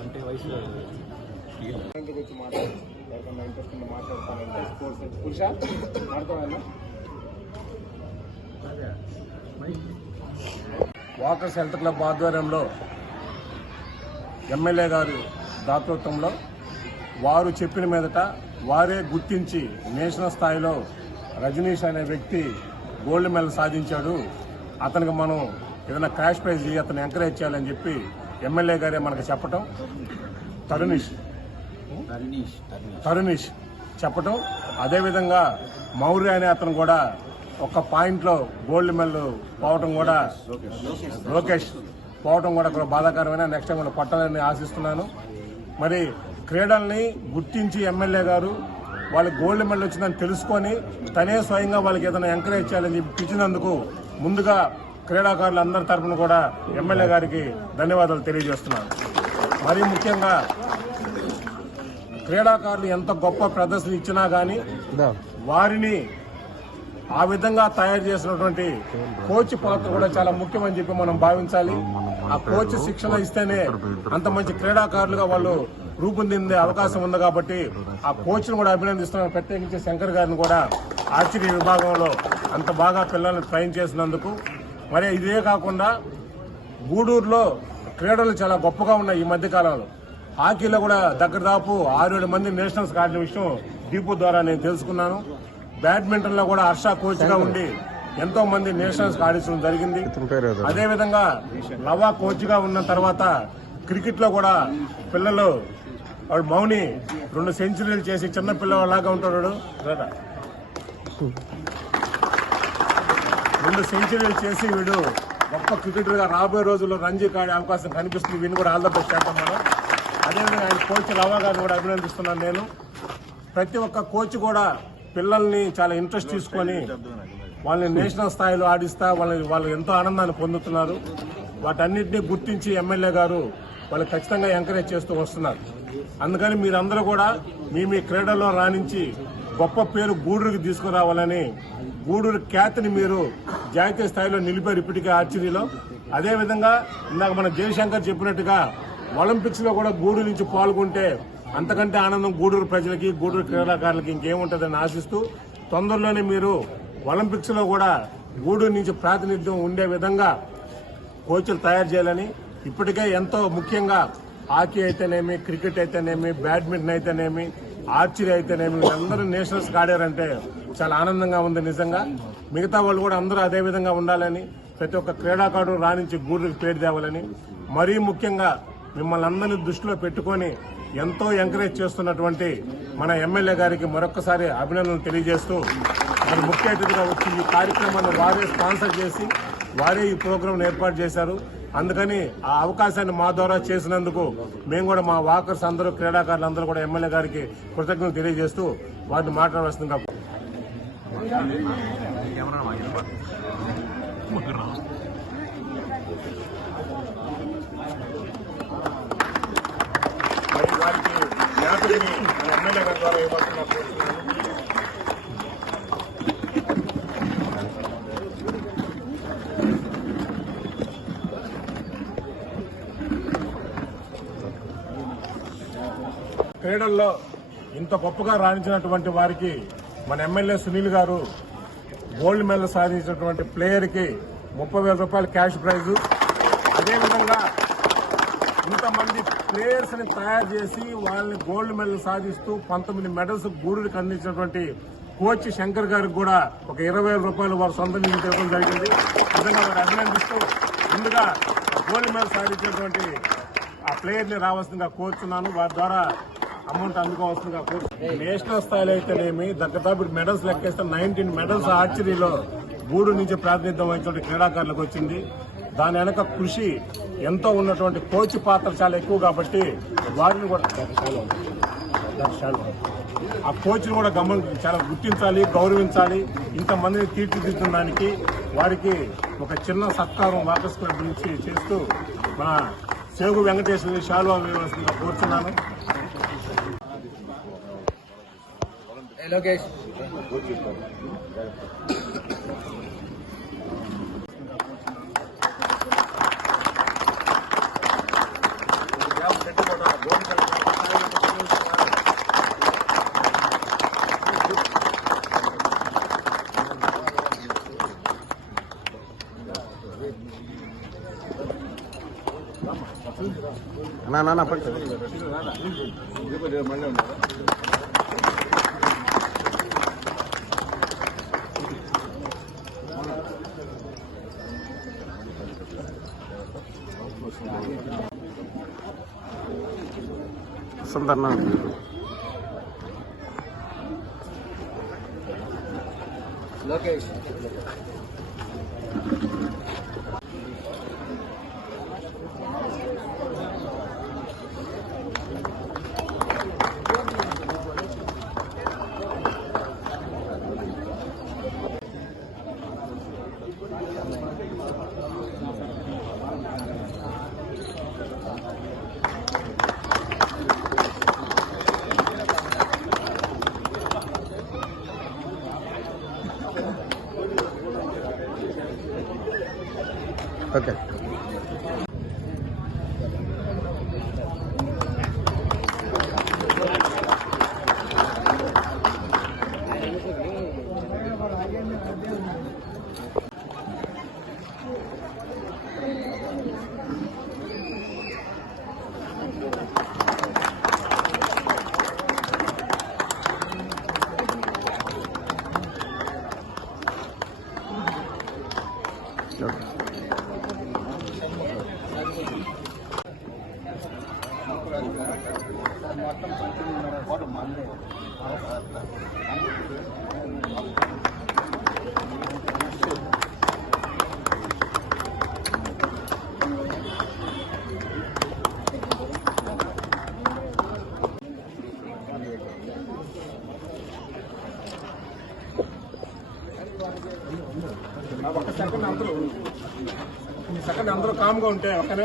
అంటే interest మాట్లాడతానంటే sports Purusha walkers health club ఆధ్వర్యంలో MLA గారి దాతృత్వంలో వారు చెప్పిన మీదట వారే గుర్తించి నేషనల్ స్థాయిలో రజనీష్ అనే వ్యక్తి గోల్డ్ మెడల్ సాధించాడు. అతనికి మనం ఏదైనా క్యాష్ ప్రైజ్ అతను ఎంకరేజ్ చేయాలని చెప్పి ఎమ్మెల్యే గారే మనకు చెప్పటం. తరుణీష్. తరుణీష్ చెప్పటం. అదేవిధంగా మౌర్య అనే అతను కూడా ఒక పాయింట్లో గోల్డ్ మెడల్ పోవటం కూడా లోకేష్ పోవటం కూడా బాధాకరమైన నెక్స్ట్ టైం వాళ్ళు పట్టాలని ఆశిస్తున్నాను. మరి క్రీడల్ని గుర్తించి ఎమ్మెల్యే గారు వాళ్ళకి గోల్డ్ మెడల్ వచ్చిందని తెలుసుకొని తనే స్వయంగా వాళ్ళకి ఏదైనా ఎంకరేజ్ చేయాలని చెప్పి పిలిచినందుకు ముందుగా క్రీడాకారులు అందరి తరఫున కూడా ఎమ్మెల్యే గారికి ధన్యవాదాలు తెలియజేస్తున్నాను. మరీ ముఖ్యంగా క్రీడాకారులు ఎంత గొప్ప ప్రదర్శన ఇచ్చినా కానీ వారిని ఆ విధంగా తయారు చేసినటువంటి కోచ్ పాత్ర కూడా చాలా ముఖ్యమని చెప్పి మనం భావించాలి. ఆ కోచ్ శిక్షణ ఇస్తేనే అంత మంచి క్రీడాకారులుగా వాళ్ళు రూపొందిందే అవకాశం ఉంది కాబట్టి ఆ కోచ్ను కూడా అభినందిస్తున్నాను. ప్రత్యేకించి శంకర్ గారిని కూడా ఆర్చరీ విభాగంలో అంత బాగా పిల్లల్ని ట్రైన్ చేసినందుకు మరి ఇదే కాకుండా గూడూరులో క్రీడలు చాలా గొప్పగా ఉన్నాయి ఈ మధ్య కాలంలో హాకీలో కూడా దగ్గర దాపు ఆరు ఏడు మంది నేషనల్స్ ఆడిన విషయం దీపు ద్వారా నేను తెలుసుకున్నాను. బ్యాడ్మింటన్లో కూడా హర్ష కోచ్గా ఉండి ఎంతో మంది నేషనల్స్ ఆడించడం జరిగింది. అదే విధంగా లవా కోచ్గా ఉన్న తర్వాత క్రికెట్లో కూడా పిల్లలు వాడు మౌని రెండు సెంచరీలు చేసి చిన్న పిల్లవాళ్ళలాగా ఉంటాడు. రెండు సెంచరీలు చేసి వీడు గొప్ప క్రికెటర్గా రాబోయే రోజుల్లో రంజీ ఆడే అవకాశం కనిపిస్తుంది. వీడిని కూడా ఆల్ ద బెస్ట్ చేద్దాం మనం. అదేవిధంగా ఆయన కోచ్ రవా గారిని కూడా అభినందిస్తున్నాను నేను. ప్రతి ఒక్క కోచ్ కూడా పిల్లల్ని చాలా ఇంట్రెస్ట్ తీసుకొని వాళ్ళని నేషనల్ స్థాయిలో ఆడిస్తా వాళ్ళని వాళ్ళు ఎంతో ఆనందాన్ని పొందుతున్నారు. వాటన్నిటిని గుర్తించి ఎమ్మెల్యే గారు వాళ్ళు ఖచ్చితంగా ఎంకరేజ్ చేస్తూ వస్తున్నారు. అందుకని మీరందరూ కూడా మీ మీ క్రీడల్లో రాణించి గొప్ప పేరు గూడూరుకి తీసుకురావాలని గూడూరు ఖ్యాతిని మీరు జాతీయ స్థాయిలో నిలిపారు ఇప్పటికే ఆర్చరీలో. అదేవిధంగా ఇందాక మన జయశంకర్ చెప్పినట్టుగా ఒలింపిక్స్లో కూడా గూడూరు నుంచి పాల్గొంటే అంతకంటే ఆనందం గూడూరు ప్రజలకి గూడూరు క్రీడాకారులకి ఇంకేముంటుందని ఆశిస్తూ తొందరలోనే మీరు ఒలింపిక్స్లో కూడా గూడూరు నుంచి ప్రాతినిధ్యం ఉండే విధంగా కోచ్లు తయారు చేయాలని ఇప్పటికే ఎంతో ముఖ్యంగా హాకీ అయితేనేమి క్రికెట్ అయితేనేమి బ్యాడ్మింటన్ అయితేనేమి ఆర్చరీ అయితేనేమి వీళ్ళందరూ నేషనల్స్ ఆడారంటే చాలా ఆనందంగా ఉంది నిజంగా. మిగతా వాళ్ళు కూడా అందరూ అదే విధంగా ఉండాలని ప్రతి ఒక్క క్రీడాకారుడు రాణించి గూడూరుకి పేరు తేవాలని మరీ ముఖ్యంగా మిమ్మల్ని అందరినీ దృష్టిలో పెట్టుకొని ఎంతో ఎంకరేజ్ చేస్తున్నటువంటి మన ఎమ్మెల్యే గారికి మరొకసారి అభినందనలు తెలియజేస్తూ మరి ముఖ్య అతిథిగా వచ్చి ఈ కార్యక్రమాన్ని వారే స్పాన్సర్ చేసి వారే ఈ ప్రోగ్రాంను ఏర్పాటు చేశారు. అందుకని ఆ అవకాశాన్ని మా ద్వారా చేసినందుకు మేము కూడా మా వాకర్స్ అందరూ క్రీడాకారులు అందరూ కూడా ఎమ్మెల్యే గారికి కృతజ్ఞతలు తెలియజేస్తూ వారిని మాట్లాడవలసిందిగా వారికి ఎమ్మెల్యే గారి ద్వారా ఇవ్వాల్సిన క్రీడల్లో ఇంత గొప్పగా రాణించినటువంటి వారికి మన ఎమ్మెల్యే సునీల్ గారు గోల్డ్ మెడల్ సాధించినటువంటి ప్లేయర్కి ముప్పై వేల రూపాయలు క్యాష్ ప్రైజు. అదేవిధంగా ఇంతమంది ప్లేయర్స్ని తయారు చేసి వాళ్ళని గోల్డ్ మెడల్ సాధిస్తూ పంతొమ్మిది మెడల్స్ గూడుకు అందించినటువంటి కోచ్ శంకర్ గారికి కూడా ఒక ఇరవై రూపాయలు వారు సొంతం ఇవ్వడం జరిగింది. నిజంగా వారు అభినందిస్తూ ముందుగా గోల్డ్ మెడల్ సాధించినటువంటి ఆ ప్లేయర్ని రావాల్సిందిగా కోరుతున్నాను వారి ద్వారా అమౌంట్ అందుకోవాల్సిందిగా కోరుతున్నాను నేషనల్ స్థాయిలో అయితేనేమి దగ్గరదాపు మెడల్స్ లెక్కేస్తే నైన్టీన్ మెడల్స్ ఆర్చరీలో గూడు నుంచి ప్రాతినిధ్యం వహించిన క్రీడాకారులకు వచ్చింది. దాని వెనక కృషి ఎంతో ఉన్నటువంటి కోచ్ పాత్ర చాలా ఎక్కువ కాబట్టి వారిని కూడా ఆ కోచ్ని కూడా గమని చాలా గుర్తించాలి గౌరవించాలి. ఇంతమందిని తీర్చిదిద్దడానికి వారికి ఒక చిన్న సత్కారం వాకస్ క్లబ్ నుంచి చేస్తూ మన సేగు వెంకటేశ్వరి శాలువా వేయవలసిందిగా కోరుతున్నాను. లోకేష్ నా నా పట్టు మళ్ళీ ఉన్నారు వస్తుందన్నా లోకేష్ Okay. ఓకే ఒక సెకండ్ అందరూ సెకండ్ అందరూ కామ్గా ఉంటే ఒక్కనే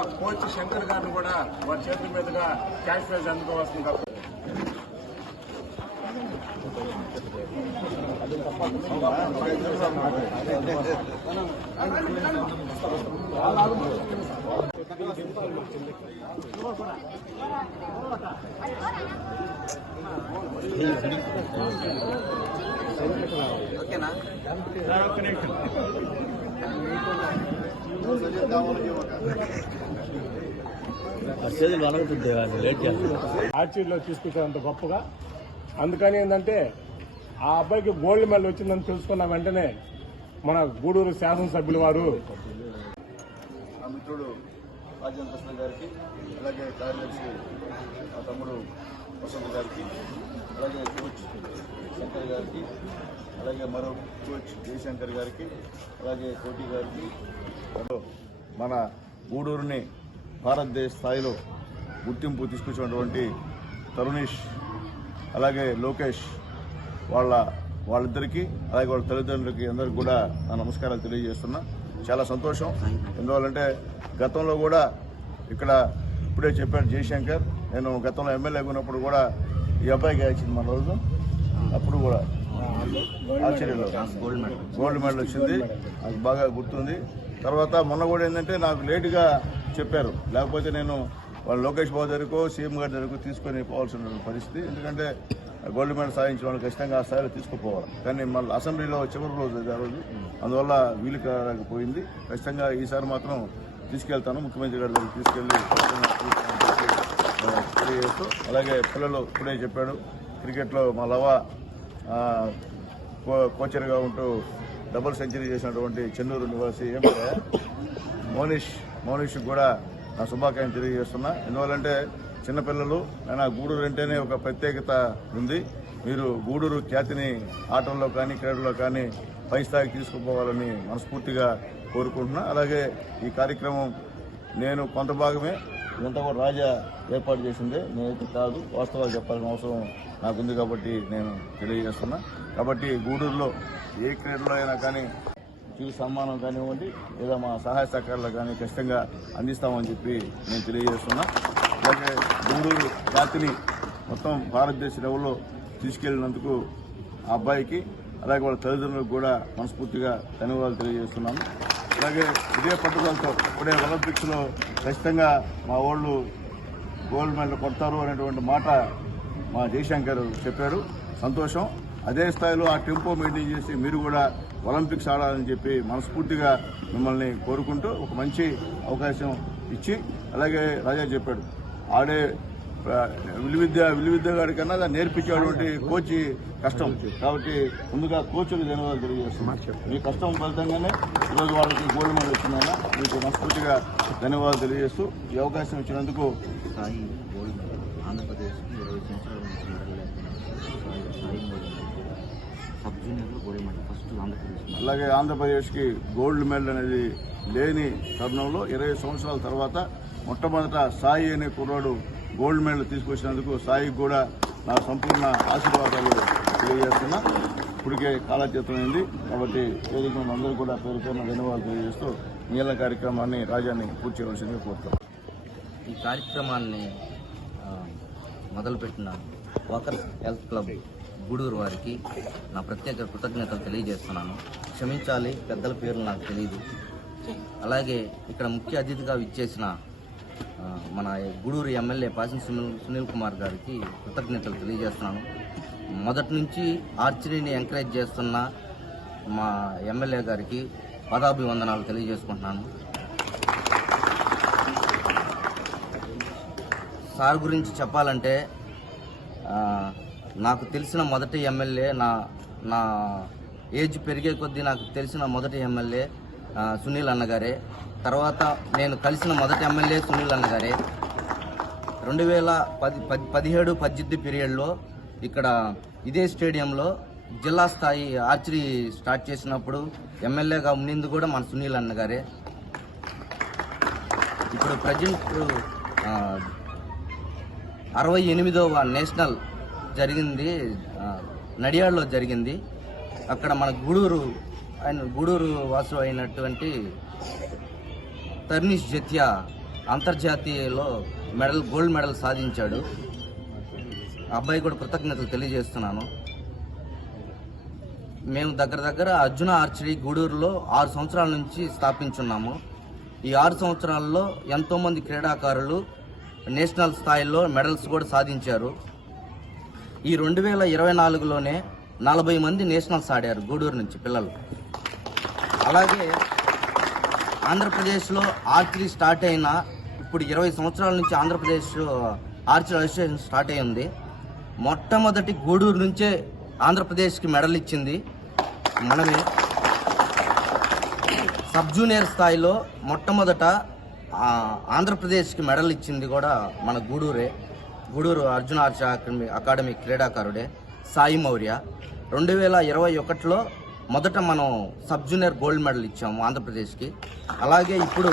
అదేవిధంగా కోచ్ శంకర్ గారిని కూడా వారి చేతుల మీదుగా క్యాష్ ప్రైజ్ అందుకోవాల్సిందిగా ఓకేనా? వనగుతుంది లేట్ ఆర్చీలో తీసుకొచ్చేంత గొప్పగా. అందుకని ఏంటంటే ఆ అబ్బాయికి గోల్డ్ మెడల్ వచ్చిందని తెలుసుకున్న వెంటనే మన గూడూరు శాసనసభ్యులు వారు మిత్రుడు రాజేంద్ర కృష్ణ గారికి అలాగే కార్యదర్శి నా తమ్ముడు వసంత్ గారికి అలాగే కోచ్ శంకర్ గారికి అలాగే మరో కోచ్ జయశంకర్ గారికి అలాగే కోటి గారికి మన గూడూరుని భారతదేశ స్థాయిలో గుర్తింపు తీసుకొచ్చినటువంటి తరుణీష్ అలాగే లోకేష్ వాళ్ళ వాళ్ళిద్దరికీ అలాగే వాళ్ళ తల్లిదండ్రులకి అందరికి కూడా నా నమస్కారాలు తెలియజేస్తున్నా. చాలా సంతోషం. ఎందువల్లంటే గతంలో కూడా ఇక్కడ ఇప్పుడే చెప్పాడు జయశంకర్. నేను గతంలో ఎమ్మెల్యేగా ఉన్నప్పుడు కూడా ఈ అబ్బాయికి ఇచ్చింది మన రోజు. అప్పుడు కూడా ఆశ్చర్యంలో గోల్డ్ మెడల్ గోల్డ్ మెడల్ వచ్చింది. నాకు బాగా గుర్తుంది. తర్వాత మొన్న కూడా ఏంటంటే నాకు లేటుగా చెప్పారు. లేకపోతే నేను వాళ్ళ లోకేష్ బాబు దగ్గరకు సీఎం గారి దగ్గరకు తీసుకొని పోవాల్సిన పరిస్థితి. ఎందుకంటే గోల్డ్ మెడల్ సాధించిన వాళ్ళు ఖచ్చితంగా ఆ స్థాయిలో తీసుకుపోవాలి. కానీ మళ్ళీ అసెంబ్లీలో చివరి రోజు ఆ రోజు. అందువల్ల వీలు కాకపోయింది ఖచ్చితంగా ఈసారి మాత్రం తీసుకెళ్తాను. ముఖ్యమంత్రి గారి దగ్గరికి తీసుకెళ్ళి తెలియజేస్తూ అలాగే పిల్లలు ఇప్పుడే చెప్పాడు క్రికెట్లో మా లవ కోచర్గా ఉంటూ డబుల్ సెంచరీ చేసినటువంటి చెన్నూరు నివాసి ఏం మోనిష్ మోనిష్ కూడా నా శుభాకాంక్షలు తెలియజేస్తున్నా. ఎందువల్లంటే చిన్నపిల్లలు అయినా గూడూరు అంటేనే ఒక ప్రత్యేకత ఉంది. మీరు గూడూరు ఖ్యాతిని ఆటల్లో కానీ క్రీడల్లో కానీ పై స్థాయికి తీసుకుపోవాలని మనస్ఫూర్తిగా కోరుకుంటున్నా. అలాగే ఈ కార్యక్రమం నేను కొంత భాగమే ఇదంతా కూడా రాజా ఏర్పాటు చేసిందే. నేనైతే కాదు వాస్తవాలు చెప్పాల్సిన అవసరం నాకుంది కాబట్టి నేను తెలియజేస్తున్నా. కాబట్టి గూడూరులో ఏ క్రీడలో అయినా కానీ చిరు సన్మానం కానివ్వండి లేదా మా సహాయ సహకారాలు కానీ ఖచ్చితంగా అందిస్తామని చెప్పి నేను తెలియజేస్తున్నా. అలాగే గూడూరు జాతిని మొత్తం భారతదేశ లెవెల్లో తీసుకెళ్ళినందుకు ఆ అబ్బాయికి అలాగే వాళ్ళ తల్లిదండ్రులకు కూడా మనస్ఫూర్తిగా ధన్యవాదాలు తెలియజేస్తున్నాను అలాగే ఇదే పట్టుదలతో ఇప్పుడే ఒలింపిక్స్లో ఖచ్చితంగా మా వాళ్ళు గోల్డ్ మెడల్ కొడతారు అనేటువంటి మాట మా జయశంకర్ చెప్పారు. సంతోషం. అదే స్థాయిలో ఆ టెంపో మెయింటైన్ చేసి మీరు కూడా ఒలింపిక్స్ ఆడాలని చెప్పి మనస్ఫూర్తిగా మిమ్మల్ని కోరుకుంటూ ఒక మంచి అవకాశం ఇచ్చి అలాగే రాజా చెప్పాడు ఆడే విలువిద్య విలువిద్య గారి కన్నా నేర్పించేటువంటి కోచ్ కష్టం. కాబట్టి ముందుగా కోచ్కి ధన్యవాదాలు తెలియజేస్తున్నాను. మీ కష్టం ఫలితంగానే ఈరోజు వాళ్ళకి గోల్డ్ మెడల్ వచ్చిందన్న మీకు మనస్ఫూర్తిగా ధన్యవాదాలు తెలియజేస్తూ ఈ అవకాశం ఇచ్చినందుకు సాయి గోల్డ్ మెడల్ ఆంధ్రప్రదేశ్కి ఇరవై సంవత్సరాల నుంచి మెడల్ లేకుండా సాయి గోల్డ్ సబ్ జూనియర్లో గోల్డ్ మెడల్ ఫస్ట్ ఆంధ్రప్రదేశ్ అలాగే ఆంధ్రప్రదేశ్కి గోల్డ్ మెడల్ అనేది లేని తరుణంలో ఇరవై సంవత్సరాల తర్వాత మొట్టమొదట సాయి అనే కుర్రాడు గోల్డ్ మెడల్ తీసుకొచ్చినందుకు సాయికి కూడా నా సంపూర్ణ ఆశీర్వాదాలు తెలియజేస్తున్నా. ఇప్పటికే కాలచేతమైంది కాబట్టి వేదిక అందరూ కూడా పేరు పేరున ధన్యవాదాలు తెలియజేస్తూ నీళ్ళ కార్యక్రమాన్ని రాజాన్ని పూర్తి చేయవలసిందిగా కోరుతాం ఈ కార్యక్రమాన్ని మొదలుపెట్టిన వాకర్స్ హెల్త్ క్లబ్ గూడూరు వారికి నా ప్రత్యేక కృతజ్ఞతలు తెలియజేస్తున్నాను. క్షమించాలి పెద్దల పేర్లు నాకు తెలియదు అలాగే ఇక్కడ ముఖ్య అతిథిగా విచ్చేసిన మన గూడూరు ఎమ్మెల్యే పాసిన సునీల్ సునీల్ కుమార్ గారికి కృతజ్ఞతలు తెలియజేస్తున్నాను. మొదటి నుంచి ఆర్చరీని ఎంకరేజ్ చేస్తున్న మా ఎమ్మెల్యే గారికి పదాభివందనాలు తెలియజేసుకుంటున్నాను. సార్ గురించి చెప్పాలంటే నాకు తెలిసిన మొదటి ఎమ్మెల్యే నా నా ఏజ్ పెరిగే కొద్దీ నాకు తెలిసిన మొదటి ఎమ్మెల్యే సునీల్ అన్నగారే తర్వాత నేను కలిసిన మొదటి ఎమ్మెల్యే సునీల్ అన్నగారే రెండు వేల పది పది పదిహేడు పద్దెనిమిది పీరియడ్లో ఇక్కడ ఇదే స్టేడియంలో జిల్లా స్థాయి ఆర్చరీ స్టార్ట్ చేసినప్పుడు ఎమ్మెల్యేగా ఉన్నందు కూడా మన సునీల్ అన్నగారే ఇప్పుడు ప్రజెంట్ అరవై ఎనిమిదవ నేషనల్ జరిగింది నడియాడలో జరిగింది. అక్కడ మన గూడూరు ఆయన గూడూరు వాసు అయినటువంటి తర్నీష్ జత్యా అంతర్జాతీయలో మెడల్ గోల్డ్ మెడల్ సాధించాడు. అబ్బాయి కూడా కృతజ్ఞతలు తెలియజేస్తున్నాను. మేము దగ్గర దగ్గర అర్జున ఆర్చరీ గూడూరులో ఆరు సంవత్సరాల నుంచి స్థాపించున్నాము. ఈ ఆరు సంవత్సరాల్లో ఎంతోమంది క్రీడాకారులు నేషనల్ స్థాయిలో మెడల్స్ కూడా సాధించారు. ఈ రెండు వేల ఇరవై నాలుగులోనే నలభై మంది నేషనల్స్ ఆడారు గూడూరు నుంచి పిల్లలు. అలాగే ఆంధ్రప్రదేశ్లో ఆర్చరీ స్టార్ట్ అయిన ఇప్పుడు ఇరవై సంవత్సరాల నుంచి ఆంధ్రప్రదేశ్ ఆర్చరీ అసోసియేషన్ స్టార్ట్ అయింది మొట్టమొదటి గూడూరు నుంచే ఆంధ్రప్రదేశ్కి మెడల్ ఇచ్చింది మనమే. సబ్ జూనియర్ స్థాయిలో మొట్టమొదట ఆంధ్రప్రదేశ్కి మెడల్ ఇచ్చింది కూడా మన గూడూరే. గూడూరు అర్జున ఆర్చ అకాడమీ అకాడమీ క్రీడాకారుడే సాయి మౌర్య. రెండు వేల ఇరవై ఒకటిలో మొదట మనం సబ్ జూనియర్ గోల్డ్ మెడల్ ఇచ్చాము ఆంధ్రప్రదేశ్కి. అలాగే ఇప్పుడు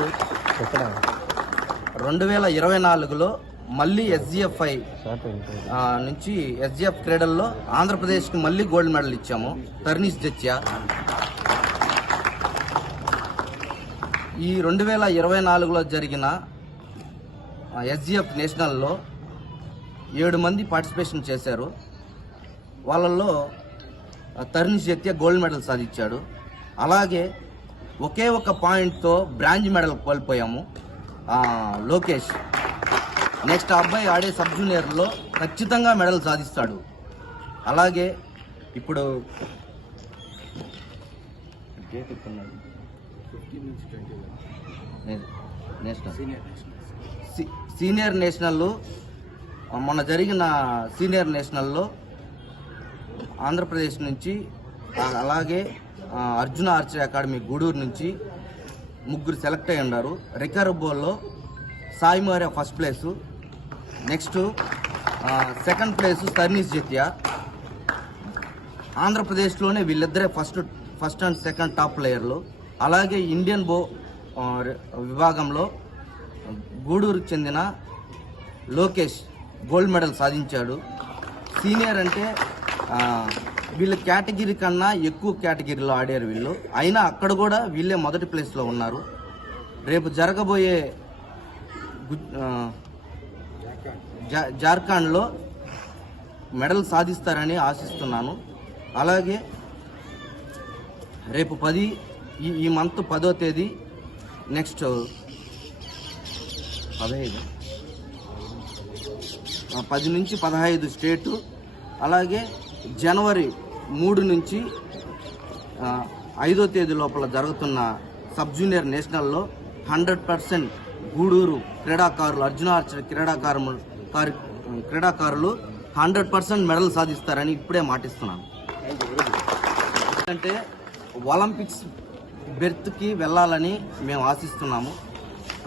రెండు వేల ఇరవై నాలుగులో మళ్ళీ ఎస్జిఎఫ్ఐ నుంచి ఎస్జిఎఫ్ క్రీడల్లో ఆంధ్రప్రదేశ్కి మళ్ళీ గోల్డ్ మెడల్ ఇచ్చాము. తర్నీష్ జత్యా ఈ రెండు వేల ఇరవై నాలుగులో జరిగిన ఎస్జిఎఫ్ నేషనల్లో ఏడు మంది పార్టిసిపేషన్ చేశారు. వాళ్ళల్లో తరుణ్ జత్య గోల్డ్ మెడల్ సాధించాడు. అలాగే ఒకే ఒక పాయింట్తో బ్రాంజ్ మెడల్ కోల్పోయాము లోకేష్. నెక్స్ట్ ఆ అబ్బాయి ఆడే సబ్ జూనియర్లో ఖచ్చితంగా మెడల్ సాధిస్తాడు. అలాగే ఇప్పుడు సీనియర్ నేషనల్ మొన్న జరిగిన సీనియర్ నేషనల్లో ఆంధ్రప్రదేశ్ నుంచి అలాగే అర్జున ఆర్చరీ అకాడమీ గూడూరు నుంచి ముగ్గురు సెలెక్ట్ అయి ఉన్నారు recurve బోల్లో Sai Mourya first place. Next second place Sarnis Jatya. ఆంధ్రప్రదేశ్లోనే వీళ్ళిద్దరే first first and second top ప్లేయర్లు. అలాగే ఇండియన్ బో విభాగంలో గూడూరుకు చెందిన లోకేష్ గోల్డ్ మెడల్ సాధించాడు. సీనియర్ అంటే వీళ్ళ కేటగిరీ కన్నా ఎక్కువ కేటగిరీలో ఆడారు వీళ్ళు. అయినా అక్కడ కూడా వీళ్ళే మొదటి ప్లేస్లో ఉన్నారు. రేపు జరగబోయే గు- జార్ఖండ్లో మెడల్ సాధిస్తారని ఆశిస్తున్నాను. అలాగే రేపు పది ఈ ఈ మంత్ పదో తేదీ నెక్స్ట్ పదహైదు. పది నుంచి పదహైదు స్టేటు అలాగే జనవరి మూడు నుంచి ఐదో తేదీ లోపల జరుగుతున్న సబ్ జూనియర్ నేషనల్లో హండ్రెడ్ పర్సెంట్ గూడూరు క్రీడాకారులు అర్జున ఆర్చర్ క్రీడాకారు కారు క్రీడాకారులు హండ్రెడ్ పర్సెంట్ మెడల్ సాధిస్తారని ఇప్పుడే మాటిస్తున్నాను. అంటే ఒలింపిక్స్ బెర్త్కి వెళ్ళాలని మేము ఆశిస్తున్నాము.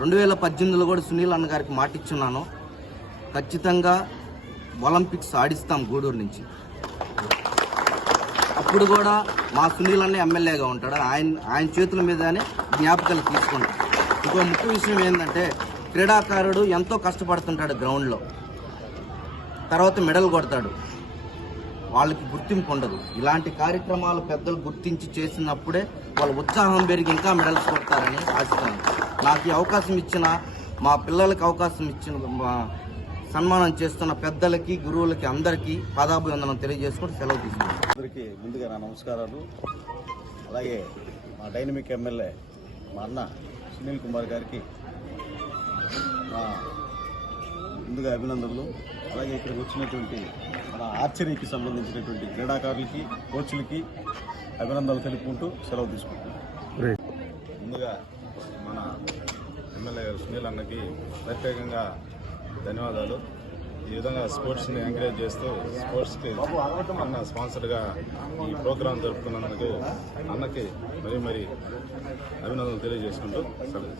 రెండు వేల పద్దెనిమిదిలో కూడా సునీల్ అన్న గారికి మాటిచ్చున్నాను. ఖచ్చితంగా ఒలింపిక్స్ ఆడిస్తాం గూడూరు నుంచి. అప్పుడు కూడా మా సునీల్ అన్న ఎమ్మెల్యేగా ఉంటాడు. ఆయన ఆయన చేతుల మీదనే జ్ఞాపకాలు తీసుకుంటాం. ఇంకో ముఖ్య విషయం ఏంటంటే క్రీడాకారుడు ఎంతో కష్టపడుతుంటాడు గ్రౌండ్లో. తర్వాత మెడల్ కొడతాడు. వాళ్ళకి గుర్తింపు ఉండదు. ఇలాంటి కార్యక్రమాలు పెద్దలు గుర్తించి చేసినప్పుడే వాళ్ళ ఉత్సాహం పెరిగి ఇంకా మెడల్స్ కొడతారని ఆశిస్తాను. నాకు ఈ అవకాశం ఇచ్చిన మా పిల్లలకి అవకాశం ఇచ్చిన మా సన్మానం చేస్తున్న పెద్దలకి గురువులకి అందరికీ పాదాభివందనం తెలియజేసుకుంటూ సెలవు తీసుకుంటాను అందరికీ ముందుగా నా నమస్కారాలు. అలాగే మా డైనమిక్ ఎమ్మెల్యే మా అన్న సునీల్ కుమార్ గారికి మా ముందుగా అభినందనలు. అలాగే ఇక్కడికి వచ్చినటువంటి మన ఆర్చరీకి సంబంధించినటువంటి క్రీడాకారులకి కోచ్లకి అభినందనలు తెలుపుకుంటూ సెలవు తీసుకుంటున్నాం. ముందుగా మన ఎమ్మెల్యే గారు సునీల్ అన్నకి ప్రత్యేకంగా ధన్యవాదాలు. ఈ విధంగా స్పోర్ట్స్ని ఎంకరేజ్ చేస్తూ స్పోర్ట్స్కి అన్న స్పాన్సర్గా ఈ ప్రోగ్రాం జరుపుకున్నందుకు అన్నకి మరీ మరీ అభినందనలు తెలియజేసుకుంటూ సెలవు.